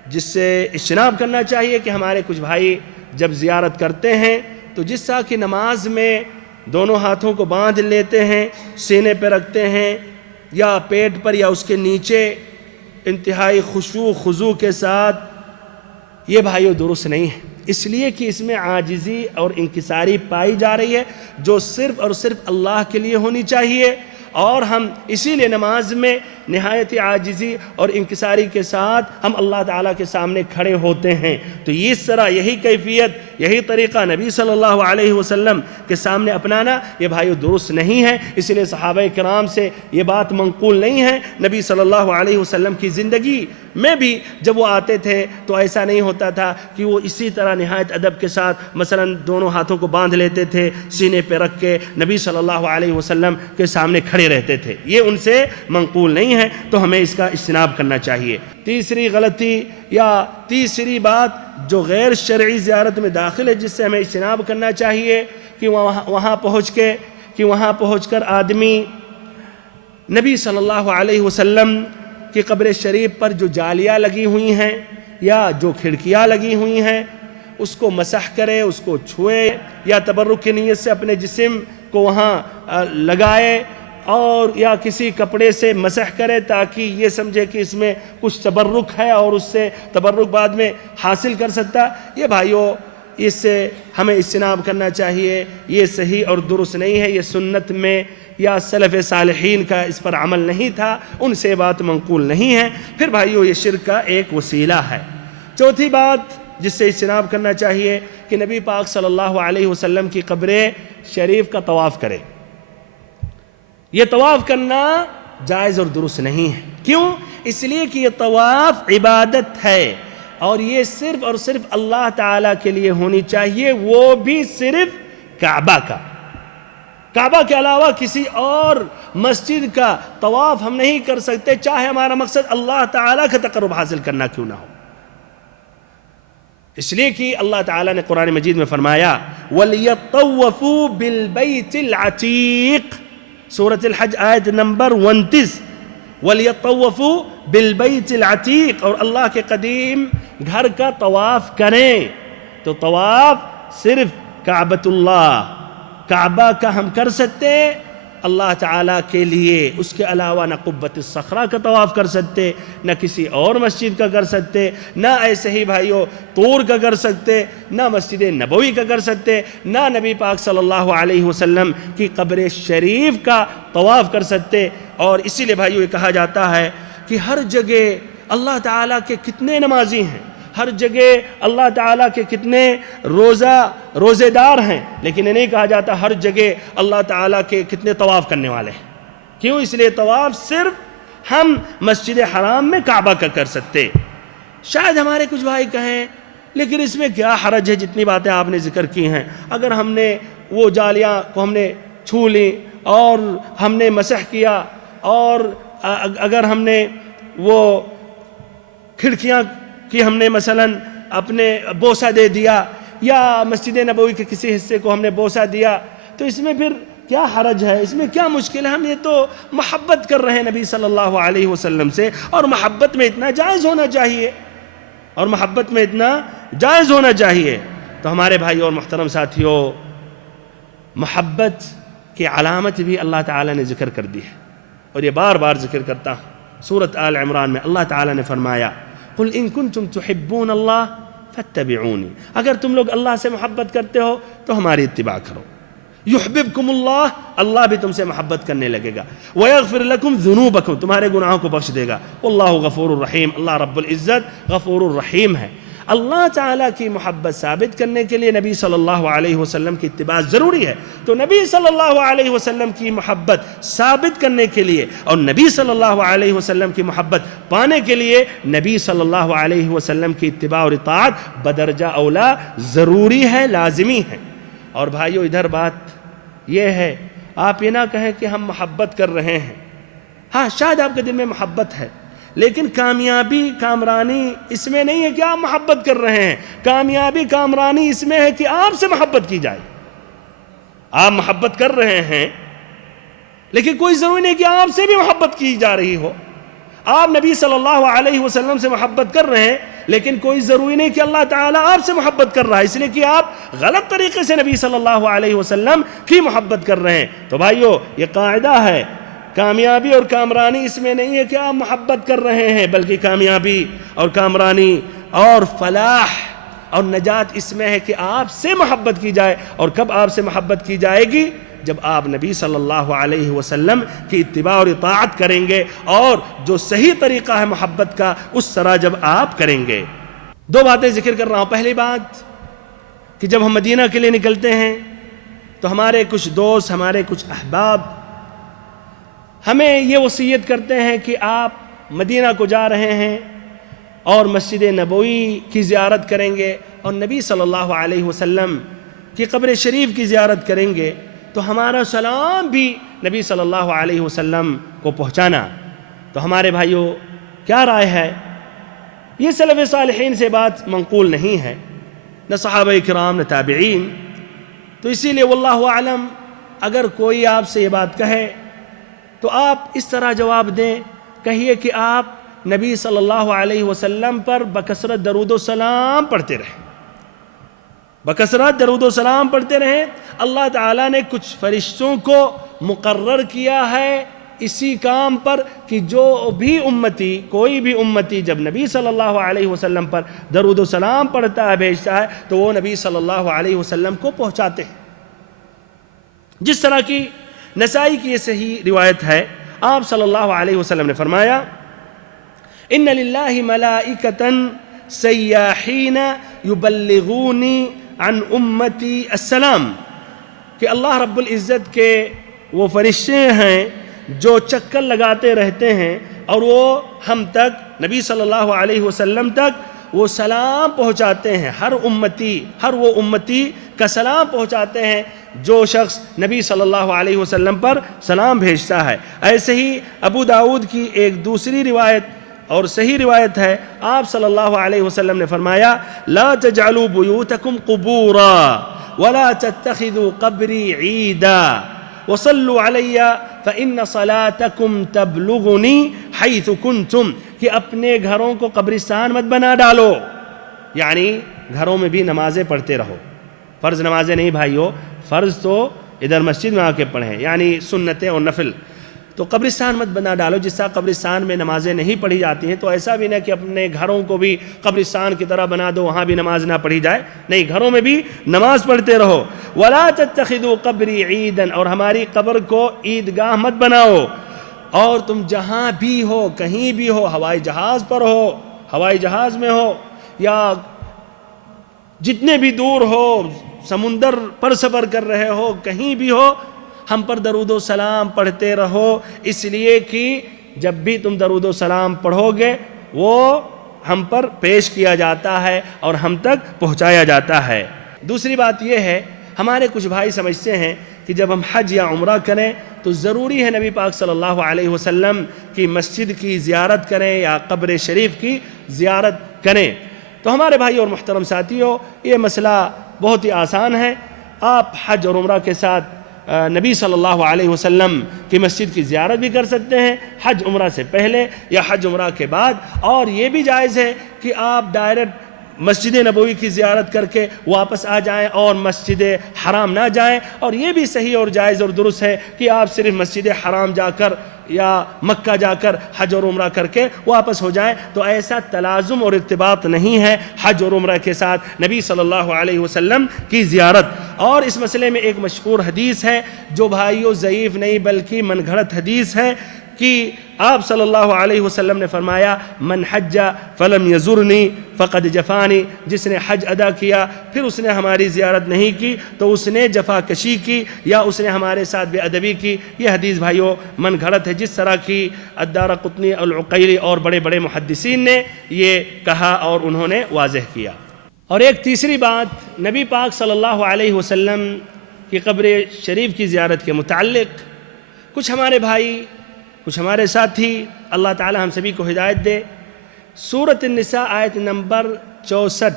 جس سے اجتناب کرنا چاہیے کہ ہمارے کچھ بھائی جب زیارت کرتے ہیں تو جس طرح کی نماز میں دونوں ہاتھوں کو باندھ لیتے ہیں، سینے پہ رکھتے ہیں یا پیٹ پر یا اس کے نیچے، انتہائی خشوع خضوع کے ساتھ، یہ بھائیو درست نہیں ہے، اس لیے کہ اس میں عاجزی اور انکساری پائی جا رہی ہے جو صرف اور صرف اللہ کے لیے ہونی چاہیے۔ اور ہم اسی لیے نماز میں نہایت عاجزی اور انکساری کے ساتھ ہم اللہ تعالیٰ کے سامنے کھڑے ہوتے ہیں۔ تو اس طرح یہی کیفیت، یہی طریقہ نبی صلی اللہ علیہ وسلم کے سامنے اپنانا یہ بھائیو درست نہیں ہے۔ اس لیے صحابہ کرام سے یہ بات منقول نہیں ہے۔ نبی صلی اللہ علیہ وسلم کی زندگی میں بھی جب وہ آتے تھے تو ایسا نہیں ہوتا تھا کہ وہ اسی طرح نہایت ادب کے ساتھ مثلا دونوں ہاتھوں کو باندھ لیتے تھے، سینے پہ رکھ کے نبی صلی اللہ علیہ وسلم کے سامنے کھڑے رہتے تھے۔ یہ ان سے منقول نہیں ہے، تو ہمیں اس کا اجتناب کرنا چاہیے۔ تیسری غلطی یا تیسری بات جو غیر شرعی زیارت میں داخل ہے، جس سے ہمیں اجتناب کرنا چاہیے کہ وہاں پہنچ کر آدمی نبی صلی اللہ علیہ وسلم کی قبر شریف پر جو جالیاں لگی ہوئی ہیں یا جو کھڑکیاں لگی ہوئی ہیں اس کو مسح کرے، اس کو چھوئے، یا تبرک کی نیت سے اپنے جسم کو وہاں لگائے اور یا کسی کپڑے سے مسح کرے تاکہ یہ سمجھے کہ اس میں کچھ تبرک ہے اور اس سے تبرک بعد میں حاصل کر سکتا۔ یہ بھائیوں اس سے ہمیں اجتناب کرنا چاہیے، یہ صحیح اور درست نہیں ہے، یہ سنت میں یا سلف صالحین کا اس پر عمل نہیں تھا، ان سے بات منقول نہیں ہے۔ پھر بھائیوں یہ شرک کا ایک وسیلہ ہے۔ چوتھی بات جس سے اجتناب کرنا چاہیے کہ نبی پاک صلی اللہ علیہ وسلم کی قبر شریف کا طواف کرے۔ یہ طواف کرنا جائز اور درست نہیں ہے۔ کیوں؟ اس لیے کہ یہ طواف عبادت ہے اور یہ صرف اور صرف اللہ تعالیٰ کے لیے ہونی چاہیے، وہ بھی صرف کعبہ کا۔ کعبہ کے علاوہ کسی اور مسجد کا طواف ہم نہیں کر سکتے، چاہے ہمارا مقصد اللہ تعالیٰ کا تقرب حاصل کرنا کیوں نہ ہو۔ اس لیے کہ اللہ تعالیٰ نے قرآن مجید میں فرمایا وَلْيَطَّوَّفُوا بِالْبَيْتِ الْعَتِيقِ، سورۃ الحج آیت نمبر 29، وَلْيَطَّوَّفُوا بِالْبَيْتِ الْعَتِيقِ، اور اللہ کے قدیم گھر کا طواف کریں۔ تو طواف صرف کعبۃ اللہ، کعبہ کا ہم کر سکتے اللہ تعالیٰ کے لیے، اس کے علاوہ نہ قبۃ الصخرہ کا طواف کر سکتے، نہ کسی اور مسجد کا کر سکتے، نہ ایسے ہی بھائیوں طور کا کر سکتے، نہ مسجد نبوی کا کر سکتے، نہ نبی پاک صلی اللہ علیہ وسلم کی قبر شریف کا طواف کر سکتے۔ اور اسی لیے بھائیوں یہ کہا جاتا ہے کہ ہر جگہ اللہ تعالیٰ کے کتنے نمازی ہیں، ہر جگہ اللہ تعالیٰ کے کتنے روزے دار ہیں، لیکن یہ نہیں کہا جاتا ہر جگہ اللہ تعالیٰ کے کتنے طواف کرنے والے ہیں۔ کیوں؟ اس لیے طواف صرف ہم مسجد حرام میں کعبہ کا کر سکتے۔ شاید ہمارے کچھ بھائی کہیں لیکن اس میں کیا حرج ہے، جتنی باتیں آپ نے ذکر کی ہیں، اگر ہم نے وہ جالیاں کو ہم نے چھو لی اور ہم نے مسح کیا، اور اگر ہم نے وہ کھڑکیاں کی ہم نے مثلا اپنے بوسہ دے دیا، یا مسجد نبوی کے کسی حصے کو ہم نے بوسہ دیا، تو اس میں پھر کیا حرج ہے، اس میں کیا مشکل ہے؟ ہم یہ تو محبت کر رہے ہیں نبی صلی اللہ علیہ وسلم سے، اور محبت میں اتنا جائز ہونا چاہیے، اور محبت میں اتنا جائز ہونا چاہیے۔ تو ہمارے بھائی اور محترم ساتھیوں، محبت کی علامت بھی اللہ تعالیٰ نے ذکر کر دی ہے، اور یہ بار بار ذکر کرتا ہوں۔ سورۃ آل عمران میں اللہ تعالیٰ نے فرمایا قُلْ إِن كُنتُمْ تُحِبُّونَ اللَّهَ فَاتَّبِعُونِ، اگر تم لوگ اللہ سے محبت کرتے ہو تو ہماری اتباع کرو۔ يُحْبِبْكُمُ اللَّهُ، اللہ بھی تم سے محبت کرنے لگے گا۔ وَيَغْفِرْ لَكُمْ ذُنُوبَكُمْ، تمہارے گناہوں کو بخش دے گا۔ وَاللَّهُ غَفُورٌ رَحِيمٌ، اللہ رب العزت غفور الرحیم ہے۔ اللہ تعالیٰ کی محبت ثابت کرنے کے لیے نبی صلی اللہ علیہ وسلم کی اتباع ضروری ہے۔ تو نبی صلی اللہ علیہ وسلم کی محبت ثابت کرنے کے لیے اور نبی صلی اللہ علیہ وسلم کی محبت پانے کے لیے نبی صلی اللہ علیہ وسلم کی اتباع اور اطاعت بدرجہ اولا ضروری ہے، لازمی ہے۔ اور بھائیو ادھر بات یہ ہے، آپ یہ نہ کہیں کہ ہم محبت کر رہے ہیں، ہاں شاید آپ کے دل میں محبت ہے، لیکن کامیابی کامرانی اس میں نہیں ہے کہ آپ محبت کر رہے ہیں، کامیابی کامرانی اس میں ہے کہ آپ سے محبت کی جائے۔ آپ محبت کر رہے ہیں لیکن کوئی ضروری نہیں کہ آپ سے بھی محبت کی جا رہی ہو۔ آپ نبی صلی اللہ علیہ وسلم سے محبت کر رہے ہیں لیکن کوئی ضروری نہیں کہ اللہ تعالیٰ آپ سے محبت کر رہا ہے، اس لیے کہ آپ غلط طریقے سے نبی صلی اللہ علیہ وسلم کی محبت کر رہے ہیں۔ تو بھائیو یہ قاعدہ ہے، کامیابی اور کامرانی اس میں نہیں ہے کہ آپ محبت کر رہے ہیں، بلکہ کامیابی اور کامرانی اور فلاح اور نجات اس میں ہے کہ آپ سے محبت کی جائے۔ اور کب آپ سے محبت کی جائے گی؟ جب آپ نبی صلی اللہ علیہ وسلم کی اتباع اور اطاعت کریں گے اور جو صحیح طریقہ ہے محبت کا اس طرح جب آپ کریں گے۔ دو باتیں ذکر کر رہا ہوں۔ پہلی بات کہ جب ہم مدینہ کے لیے نکلتے ہیں تو ہمارے کچھ دوست، ہمارے کچھ احباب ہمیں یہ وصیت کرتے ہیں کہ آپ مدینہ کو جا رہے ہیں اور مسجد نبوی کی زیارت کریں گے اور نبی صلی اللہ علیہ وسلم کی قبر شریف کی زیارت کریں گے، تو ہمارا سلام بھی نبی صلی اللہ علیہ وسلم کو پہنچانا۔ تو ہمارے بھائیوں کیا رائے ہے؟ یہ سلف صالحین سے بات منقول نہیں ہے، نہ صحابہ کرام نہ تابعین۔ تو اسی لیے واللہ اعلم اگر کوئی آپ سے یہ بات کہے تو آپ اس طرح جواب دیں، کہیے کہ آپ نبی صلی اللہ علیہ وسلم پر بکثرت درود و سلام پڑھتے رہیں، بکثرت درود و سلام پڑھتے رہیں۔ اللہ تعالیٰ نے کچھ فرشتوں کو مقرر کیا ہے اسی کام پر کہ جو بھی امتی، کوئی بھی امتی جب نبی صلی اللہ علیہ وسلم پر درود و سلام پڑھتا ہے، بھیجتا ہے، تو وہ نبی صلی اللہ علیہ وسلم کو پہنچاتے ہیں۔ جس طرح کی نسائی کی یہ صحیح روایت ہے، آپ صلی اللہ علیہ وسلم نے فرمایا ان للہ ملائکۃ سیاحین یبلغونی عن امتی السلام، کہ اللہ رب العزت کے وہ فرشتے ہیں جو چکر لگاتے رہتے ہیں اور وہ ہم تک، نبی صلی اللہ علیہ وسلم تک وہ سلام پہنچاتے ہیں، ہر وہ امتی کا سلام پہنچاتے ہیں جو شخص نبی صلی اللہ علیہ وسلم پر سلام بھیجتا ہے۔ ایسے ہی ابو داؤد کی ایک دوسری روایت اور صحیح روایت ہے، آپ صلی اللہ علیہ وسلم نے فرمایا لا تجعلوا بیوتکم قبورا ولا تتخذوا قبری عیدا وصلوا علی فإن صلاتکم تبلغنی حیث کنتم، کہ اپنے گھروں کو قبرستان مت بنا ڈالو، یعنی گھروں میں بھی نمازیں پڑھتے رہو، فرض نمازیں نہیں بھائیو، فرض تو ادھر مسجد میں آ کے پڑھیں، یعنی سنتیں اور نفل، تو قبرستان مت بنا ڈالو۔ جس طرح قبرستان میں نمازیں نہیں پڑھی جاتی ہیں تو ایسا بھی نہ کہ اپنے گھروں کو بھی قبرستان کی طرح بنا دو، وہاں بھی نماز نہ پڑھی جائے، نہیں، گھروں میں بھی نماز پڑھتے رہو۔ وَلَا تَتَّخِذُوا قَبْرِي عِيدًا، اور ہماری قبر کو عیدگاہ مت بناؤ، اور تم جہاں بھی ہو، کہیں بھی ہو، ہوائی جہاز پر ہو، ہوائی جہاز میں ہو، یا جتنے بھی دور ہو، سمندر پر سفر کر رہے ہو، کہیں بھی ہو، ہم پر درود و سلام پڑھتے رہو، اس لیے کہ جب بھی تم درود و سلام پڑھو گے وہ ہم پر پیش کیا جاتا ہے اور ہم تک پہنچایا جاتا ہے۔ دوسری بات یہ ہے، ہمارے کچھ بھائی سمجھتے ہیں کہ جب ہم حج یا عمرہ کریں تو ضروری ہے نبی پاک صلی اللہ علیہ وسلم کی مسجد کی زیارت کریں یا قبر شریف کی زیارت کریں۔ تو ہمارے بھائی اور محترم ساتھیوں، یہ مسئلہ بہت ہی آسان ہے۔ آپ حج اور عمرہ کے ساتھ نبی صلی اللہ علیہ وسلم کی مسجد کی زیارت بھی کر سکتے ہیں، حج عمرہ سے پہلے یا حج عمرہ کے بعد، اور یہ بھی جائز ہے کہ آپ ڈائریکٹ مسجد نبوی کی زیارت کر کے واپس آ جائیں اور مسجد حرام نہ جائیں، اور یہ بھی صحیح اور جائز اور درست ہے کہ آپ صرف مسجد حرام جا کر یا مکہ جا کر حج اور عمرہ کر کے واپس ہو جائیں۔ تو ایسا تلازم اور ارتباط نہیں ہے حج اور عمرہ کے ساتھ نبی صلی اللہ علیہ وسلم کی زیارت۔ اور اس مسئلے میں ایک مشہور حدیث ہے جو بھائیوں ضعیف نہیں بلکہ من گھڑت حدیث ہے، کہ آپ صلی اللہ علیہ وسلم نے فرمایا من حج فلم یزرنی فقد جفانی، جس نے حج ادا کیا پھر اس نے ہماری زیارت نہیں کی تو اس نے جفا کشی کی یا اس نے ہمارے ساتھ بے ادبی کی۔ یہ حدیث بھائیوں من گھڑت ہے، جس طرح کی الدارقطنی، العقیلی اور بڑے بڑے محدثین نے یہ کہا اور انہوں نے واضح کیا۔ اور ایک تیسری بات نبی پاک صلی اللہ علیہ وسلم کی قبر شریف کی زیارت کے متعلق، کچھ ہمارے بھائی، کچھ ہمارے ساتھی، اللہ تعالی ہم سبھی کو ہدایت دے، سورۃ النساء آیت نمبر 64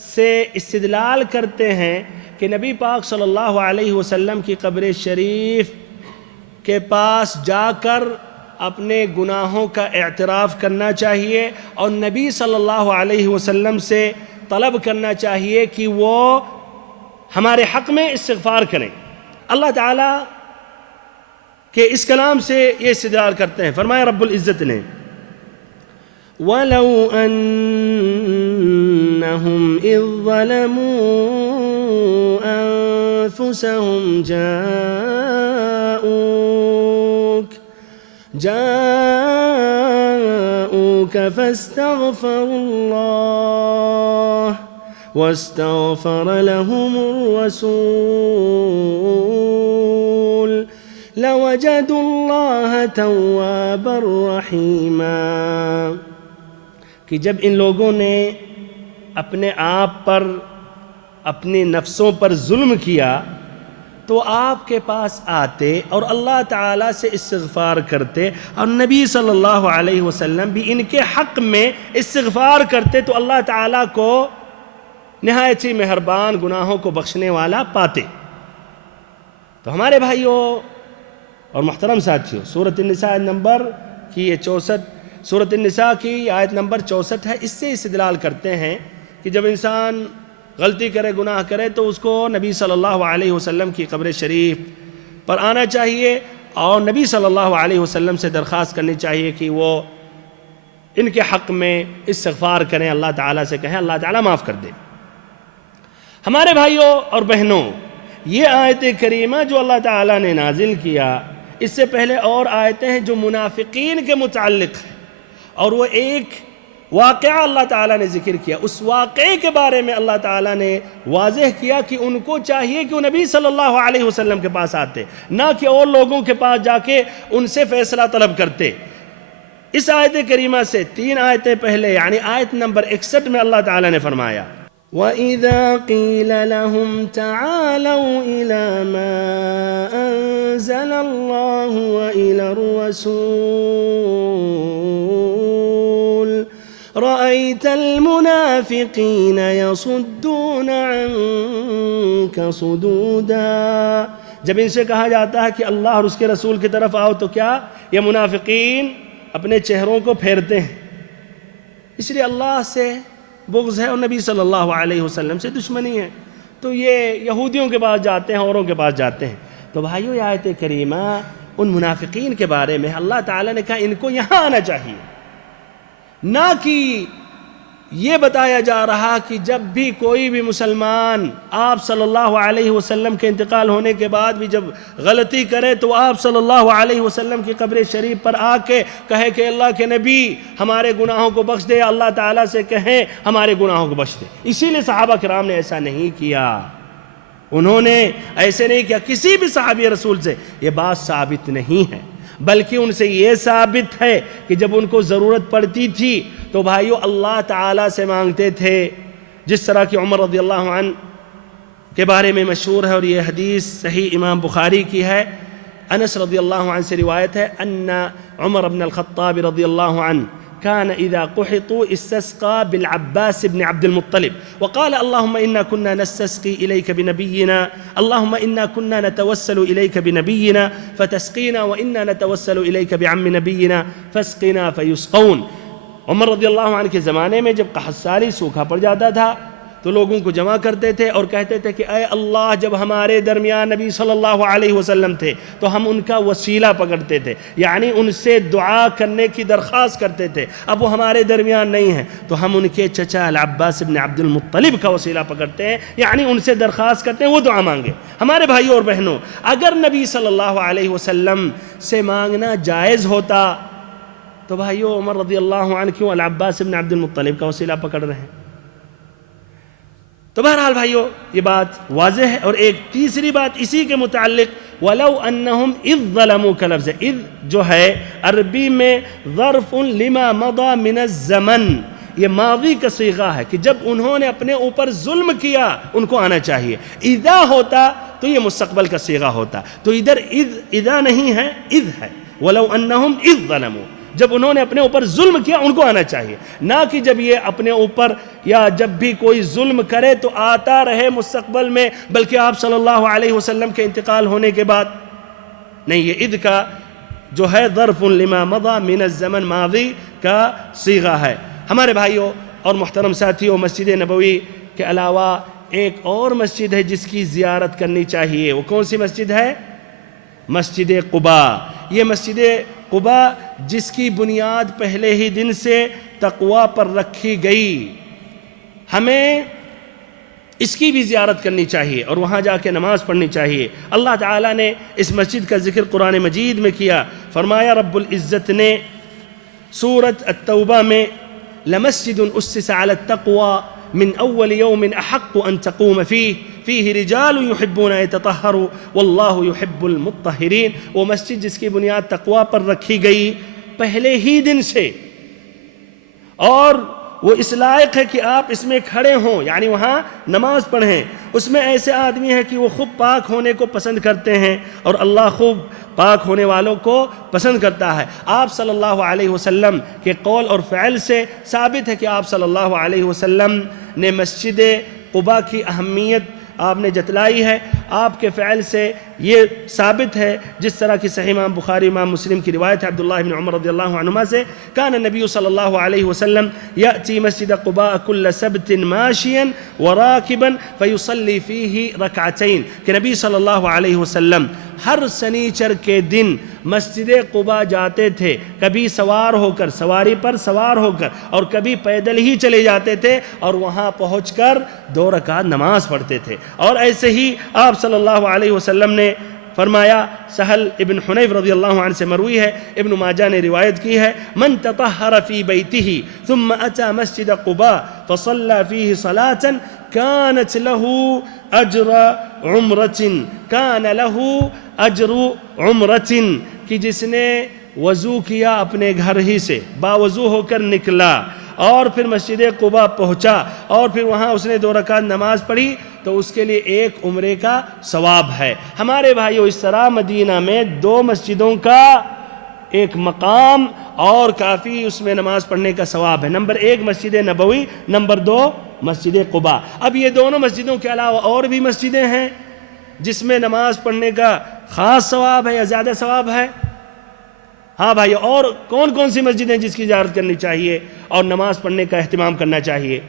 سے استدلال کرتے ہیں کہ نبی پاک صلی اللہ علیہ وسلم کی قبر شریف کے پاس جا کر اپنے گناہوں کا اعتراف کرنا چاہیے اور نبی صلی اللہ علیہ وسلم سے طلب کرنا چاہیے کہ وہ ہمارے حق میں استغفار کریں۔ اللہ تعالیٰ کہ اس کلام سے یہ استدلال کرتے ہیں، فرمایا رب العزت نے وَلَوْ أَنَّهُمْ إِذْ ظَلَمُوا أَنفُسَهُمْ جَاءُوكَ جاءوك فاستغفروا الله واستغفر لهم الرسول لوجدوا الله توابا رحيما. کہ جب ان لوگوں نے اپنے آپ پر اپنے نفسوں پر ظلم کیا تو آپ کے پاس آتے اور اللہ تعالیٰ سے استغفار کرتے، اور نبی صلی اللہ علیہ وسلم بھی ان کے حق میں استغفار کرتے تو اللہ تعالیٰ کو نہایت ہی مہربان، گناہوں کو بخشنے والا پاتے. تو ہمارے بھائیوں اور محترم ساتھیوں، سورۃ النساء نمبر کی یہ 64، سورۃ النساء کی آیت نمبر 64 ہے. اس سے استدلال کرتے ہیں کہ جب انسان غلطی کرے، گناہ کرے، تو اس کو نبی صلی اللہ علیہ وسلم کی قبر شریف پر آنا چاہیے اور نبی صلی اللہ علیہ وسلم سے درخواست کرنی چاہیے کہ وہ ان کے حق میں استغفار کریں، اللہ تعالیٰ سے کہیں اللہ تعالیٰ معاف کر دے. ہمارے بھائیوں اور بہنوں، یہ آیت کریمہ جو اللہ تعالیٰ نے نازل کیا، اس سے پہلے اور آیتیں ہیں جو منافقین کے متعلق ہیں، اور وہ ایک واقعہ اللہ تعالیٰ نے ذکر کیا. اس واقعے کے بارے میں اللہ تعالیٰ نے واضح کیا کہ ان کو چاہیے کہ وہ نبی صلی اللہ علیہ وسلم کے پاس آتے، نہ کہ اور لوگوں کے پاس جا کے ان سے فیصلہ طلب کرتے. اس آیت کریمہ سے 3 آیتیں پہلے یعنی آیت نمبر 61 میں اللہ تعالیٰ نے فرمایا وَإِذَا قِيلَ لَهُمْ تَعَالَوْا إِلَى مَا أَنزَلَ اللَّهُ وَإِلَى الرَّسُولِ رَأَيْتَ الْمُنَافِقِينَ يَصُدُّونَ عَنْكَ صُدُودًا. جب ان سے کہا جاتا ہے کہ اللہ اور اس کے رسول کی طرف آؤ تو کیا یہ منافقین اپنے چہروں کو پھیرتے ہیں. اس لیے اللہ سے بغض ہے اور نبی صلی اللہ علیہ وسلم سے دشمنی ہے، تو یہ یہودیوں کے پاس جاتے ہیں، اوروں کے پاس جاتے ہیں. تو بھائیو، یہ آیت کریمہ ان منافقین کے بارے میں اللہ تعالیٰ نے کہا ان کو یہاں آنا چاہیے، نہ کہ یہ بتایا جا رہا کہ جب بھی کوئی بھی مسلمان آپ صلی اللہ علیہ وسلم کے انتقال ہونے کے بعد بھی جب غلطی کرے تو آپ صلی اللہ علیہ وسلم کی قبر شریف پر آ کے کہے کہ اللہ کے نبی ہمارے گناہوں کو بخش دے، اللہ تعالیٰ سے کہیں ہمارے گناہوں کو بخش دے. اسی لیے صحابہ کرام نے ایسا نہیں کیا، انہوں نے ایسے نہیں کیا. کسی بھی صحابی رسول سے یہ بات ثابت نہیں ہے، بلکہ ان سے یہ ثابت ہے کہ جب ان کو ضرورت پڑتی تھی تو بھائیو اللہ تعالیٰ سے مانگتے تھے، جس طرح کہ عمر رضی اللہ عنہ کے بارے میں مشہور ہے اور یہ حدیث صحیح امام بخاری کی ہے. انس رضی اللہ عنہ سے روایت ہے ان عمر بن الخطاب رضی اللہ عنہ كان إذا قحطوا استسقى بالعباس بن عبد المطلب وقال اللهم إنا كنا نستسقي إليك بنبينا اللهم إنا كنا نتوسل إليك بنبينا فتسقينا وإنا نتوسل إليك بعم نبينا فاسقنا فيسقون. عمر رضی اللہ عنہ کے زمانے میں جب قحط سالی سوکھا پڑ جاتا تھا تو لوگوں کو جمع کرتے تھے اور کہتے تھے کہ اے اللہ، جب ہمارے درمیان نبی صلی اللہ علیہ وسلم تھے تو ہم ان کا وسیلہ پکڑتے تھے، یعنی ان سے دعا کرنے کی درخواست کرتے تھے. اب وہ ہمارے درمیان نہیں ہیں تو ہم ان کے چچا العباس بن عبد المطلب کا وسیلہ پکڑتے ہیں، یعنی ان سے درخواست کرتے ہیں وہ دعا مانگے. ہمارے بھائیوں اور بہنوں، اگر نبی صلی اللہ علیہ وسلم سے مانگنا جائز ہوتا تو بھائیوں عمر رضی اللہ عنہ کیوں العباس بن عبد المطلب کا وسیلہ پکڑ رہے ہیں؟ تو بہرحال بھائیو یہ بات واضح ہے. اور ایک تیسری بات اسی کے متعلق وَلَوْ أَنَّهُمْ إِذْ ظَلَمُوا کا لفظ ہے. اذ جو ہے عربی میں ظرف لما مضى من الزمن، یہ ماضی کا صیغہ ہے کہ جب انہوں نے اپنے اوپر ظلم کیا ان کو آنا چاہیے. اذا ہوتا تو یہ مستقبل کا صیغہ ہوتا، تو ادھر اذا نہیں ہے، اذ ہے. وَلَوْ أَنَّهُمْ إِذْ ظَلَمُوا، جب انہوں نے اپنے اوپر ظلم کیا ان کو آنا چاہیے، نہ کہ جب یہ اپنے اوپر یا جب بھی کوئی ظلم کرے تو آتا رہے مستقبل میں، بلکہ آپ صلی اللہ علیہ وسلم کے انتقال ہونے کے بعد نہیں. یہ اذ کا جو ہے ظرف لما مضى من الزمن ماضی کا صیغہ ہے. ہمارے بھائیوں اور محترم ساتھیوں، مسجد نبوی کے علاوہ ایک اور مسجد ہے جس کی زیارت کرنی چاہیے. وہ کون سی مسجد ہے؟ مسجد قباء. یہ مسجد قباء جس کی بنیاد پہلے ہی دن سے تقوی پر رکھی گئی. ہمیں اس کی بھی زیارت کرنی چاہیے اور وہاں جا کے نماز پڑھنی چاہیے۔ اللہ تعالیٰ نے اس مسجد کا ذکر قرآن مجید میں کیا، فرمایا رب العزت نے سورۃ التوبہ میں لَمَسْجِدٌ أُسِّسَ عَلَى التَّقْوَى من اول یوم احق ان تقوم فیہ رجال یحبون ان یتطہروا واللہ یحب المطہرین۔ وہ مسجد جس کی بنیاد تقوی پر رکھی گئی پہلے ہی دن سے، اور وہ اس لائق ہے کہ آپ اس میں کھڑے ہوں، یعنی وہاں نماز پڑھیں۔ اس میں ایسے آدمی ہیں کہ وہ خوب پاک ہونے کو پسند کرتے ہیں اور اللہ خوب پاک ہونے والوں کو پسند کرتا ہے۔ آپ صلی اللہ علیہ وسلم کے قول اور فعل سے ثابت ہے کہ آپ صلی اللہ علیہ وسلم نے مسجد قباء کی اہمیت آپ نے جتلائی ہے۔ آپ کے فعل سے یہ ثابت ہے، جس طرح کی صحیح امام بخاری امام مسلم کی روایت ہے عبداللہ بن عمر رضی اللہ عنہما سے، کان النبی صلی اللہ علیہ وسلم یأتی مسجد قباء کل سبت ماشیا وراکبا فیصلی فیہ رکعتین، کہ نبی صلی اللہ علیہ وسلم ہر سنیچر کے دن مسجد قباء جاتے تھے، کبھی سوار ہو کر، سواری پر سوار ہو کر، اور کبھی پیدل ہی چلے جاتے تھے اور وہاں پہنچ کر 2 رکعت نماز پڑھتے تھے۔ اور ایسے ہی آپ صلی اللہ علیہ وسلم نے فرمایا، سہل ابن حنیف رضی اللہ عنہ سے مروی ہے، ابن ماجہ نے روایت کی ہے، من تطہر فی بیتہ ثم اتی مسجد قباء فصلی فیہ صلاة کانت له اجر عمرۃ، کان له اجر عمرۃ، کہ جس نے وضو کیا اپنے گھر ہی سے، باوضو ہو کر نکلا اور پھر مسجد قباء پہنچا اور پھر وہاں اس نے 2 رکعت نماز پڑھی تو اس کے لیے 1 عمرے کا ثواب ہے۔ ہمارے بھائیوں، اس طرح مدینہ میں 2 مسجدوں کا ایک مقام اور کافی اس میں نماز پڑھنے کا ثواب ہے۔ نمبر 1 مسجد نبوی، نمبر 2 مسجد قباء۔ اب یہ دونوں مسجدوں کے علاوہ اور بھی مسجدیں ہیں جس میں نماز پڑھنے کا خاص ثواب ہے یا زیادہ ثواب ہے؟ ہاں بھائی، اور کون کون سی مسجدیں جس کی زیارت کرنی چاہیے اور نماز پڑھنے کا اہتمام کرنا چاہیے؟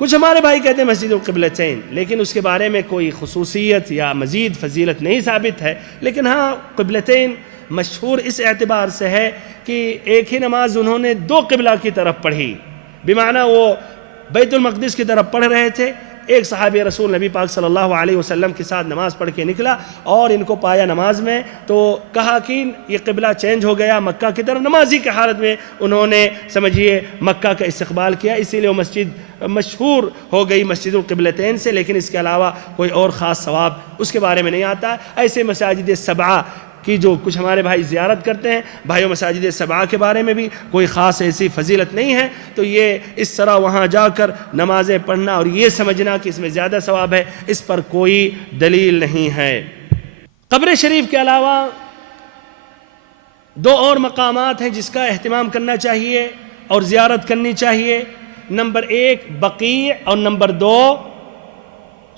کچھ ہمارے بھائی کہتے ہیں مسجد القبلتین، لیکن اس کے بارے میں کوئی خصوصیت یا مزید فضیلت نہیں ثابت ہے۔ لیکن ہاں، قبلتین مشہور اس اعتبار سے ہے کہ ایک ہی نماز انہوں نے 2 قبلہ کی طرف پڑھی، بمعنی وہ بیت المقدس کی طرف پڑھ رہے تھے، ایک صحابی رسول نبی پاک صلی اللہ علیہ وسلم کے ساتھ نماز پڑھ کے نکلا اور ان کو پایا نماز میں، تو کہا کہ یہ قبلہ چینج ہو گیا مکہ کی طرف۔ نمازی کی حالت میں انہوں نے سمجھیے مکہ کا استقبال کیا، اسی لیے وہ مسجد مشہور ہو گئی مسجد القبلتین سے، لیکن اس کے علاوہ کوئی اور خاص ثواب اس کے بارے میں نہیں آتا۔ ایسے مساجد 7 کی جو کچھ ہمارے بھائی زیارت کرتے ہیں، بھائیوں مساجد 7 کے بارے میں بھی کوئی خاص ایسی فضیلت نہیں ہے، تو یہ اس طرح وہاں جا کر نمازیں پڑھنا اور یہ سمجھنا کہ اس میں زیادہ ثواب ہے، اس پر کوئی دلیل نہیں ہے۔ قبر شریف کے علاوہ 2 اور مقامات ہیں جس کا اہتمام کرنا چاہیے اور زیارت کرنی چاہیے۔ نمبر 1 بقیع اور نمبر 2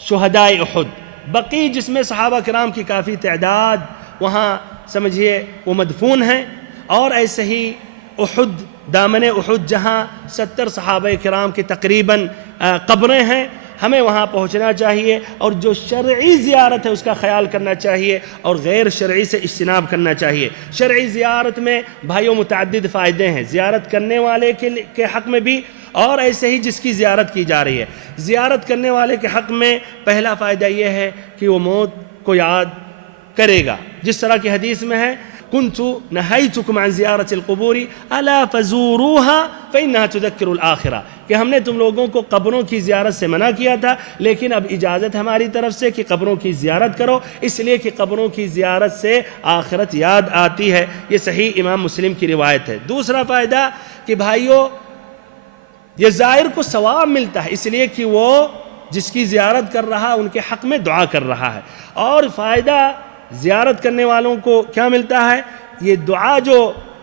شہدائے احد۔ بقیع جس میں صحابہ کرام کی کافی تعداد وہاں سمجھیے وہ مدفون ہیں، اور ایسے ہی احد، دامن احد جہاں 70 صحابہ کرام کی تقریباً قبریں ہیں، ہمیں وہاں پہنچنا چاہیے اور جو شرعی زیارت ہے اس کا خیال کرنا چاہیے اور غیر شرعی سے اجتناب کرنا چاہیے۔ شرعی زیارت میں بھائیوں متعدد فائدے ہیں، زیارت کرنے والے کے حق میں بھی اور ایسے ہی جس کی زیارت کی جا رہی ہے۔ زیارت کرنے والے کے حق میں پہلا فائدہ یہ ہے کہ وہ موت کو یاد کرے گا، جس طرح کی حدیث میں ہے كنت نهيتكم عن زيارة القبور ألا فزوروها فإنها تذكر الآخرة، کہ ہم نے تم لوگوں کو قبروں کی زیارت سے منع کیا تھا، لیکن اب اجازت ہماری طرف سے کہ قبروں کی زیارت کرو، اس لیے کہ قبروں کی زیارت سے آخرت یاد آتی ہے۔ یہ صحیح امام مسلم کی روایت ہے۔ دوسرا فائدہ کہ بھائیوں یہ زائر کو ثواب ملتا ہے، اس لیے کہ وہ جس کی زیارت کر رہا ان کے حق میں دعا کر رہا ہے۔ اور فائدہ زیارت کرنے والوں کو کیا ملتا ہے؟ یہ دعا جو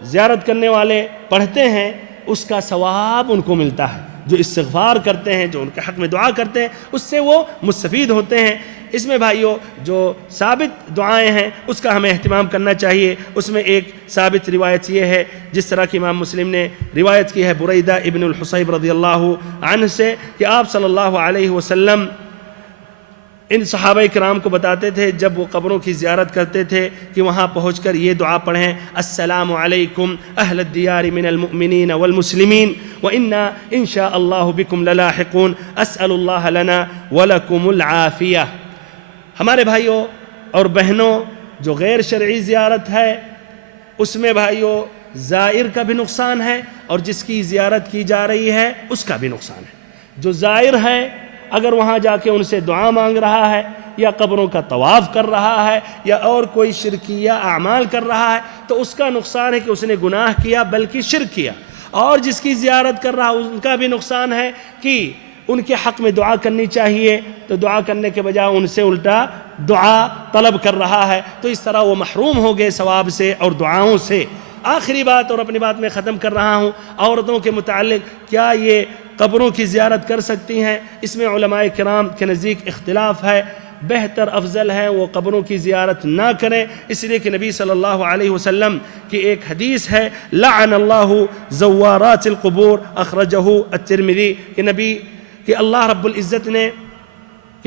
زیارت کرنے والے پڑھتے ہیں اس کا ثواب ان کو ملتا ہے، جو استغفار کرتے ہیں، جو ان کے حق میں دعا کرتے ہیں، اس سے وہ مستفید ہوتے ہیں۔ اس میں بھائیوں جو ثابت دعائیں ہیں اس کا ہمیں اہتمام کرنا چاہیے۔ اس میں ایک ثابت روایت یہ ہے جس طرح کہ امام مسلم نے روایت کی ہے بریدہ ابن الحصیب رضی اللہ عنہ سے کہ آپ صلی اللہ علیہ وسلم ان صحابہ کرام کو بتاتے تھے جب وہ قبروں کی زیارت کرتے تھے کہ وہاں پہنچ کر یہ دعا پڑھیں، السلام علیکم اہل الدیار من المؤمنین والمسلمین وإنا ان شاء اللہ بکم للاحقون اسأل اللہ لنا ولکم العافیہ۔ ہمارے بھائیوں اور بہنوں، جو غیر شرعی زیارت ہے اس میں بھائیوں زائر کا بھی نقصان ہے اور جس کی زیارت کی جا رہی ہے اس کا بھی نقصان ہے۔ جو زائر ہے اگر وہاں جا کے ان سے دعا مانگ رہا ہے یا قبروں کا طواف کر رہا ہے یا اور کوئی شرکیہ اعمال کر رہا ہے تو اس کا نقصان ہے کہ اس نے گناہ کیا بلکہ شرک کیا، اور جس کی زیارت کر رہا ان کا بھی نقصان ہے کہ ان کے حق میں دعا کرنی چاہیے تو دعا کرنے کے بجائے ان سے الٹا دعا طلب کر رہا ہے، تو اس طرح وہ محروم ہو گئے ثواب سے اور دعاؤں سے۔ آخری بات اور اپنی بات میں ختم کر رہا ہوں، عورتوں کے متعلق کیا یہ قبروں کی زیارت کر سکتی ہیں؟ اس میں علماء کرام کے نزدیک اختلاف ہے۔ بہتر افضل ہے وہ قبروں کی زیارت نہ کریں، اس لیے کہ نبی صلی اللہ علیہ وسلم کی ایک حدیث ہے، لعن اللہ زوارات القبور، اخرجہ الترمذی، کہ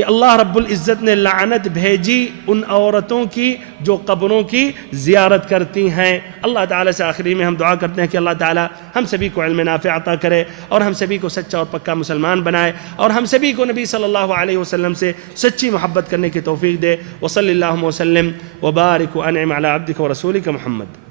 اللہ رب العزت نے لعنت بھیجی ان عورتوں کی جو قبروں کی زیارت کرتی ہیں۔ اللہ تعالیٰ سے آخری میں ہم دعا کرتے ہیں کہ اللہ تعالیٰ ہم سبھی کو علم نافع عطا کرے اور ہم سبھی کو سچا اور پکا مسلمان بنائے اور ہم سبھی کو نبی صلی اللہ علیہ وسلم سے سچی محبت کرنے کی توفیق دے۔ وصلی اللہ وسلم وبارک وانعم علی عبدک ورسولک محمد۔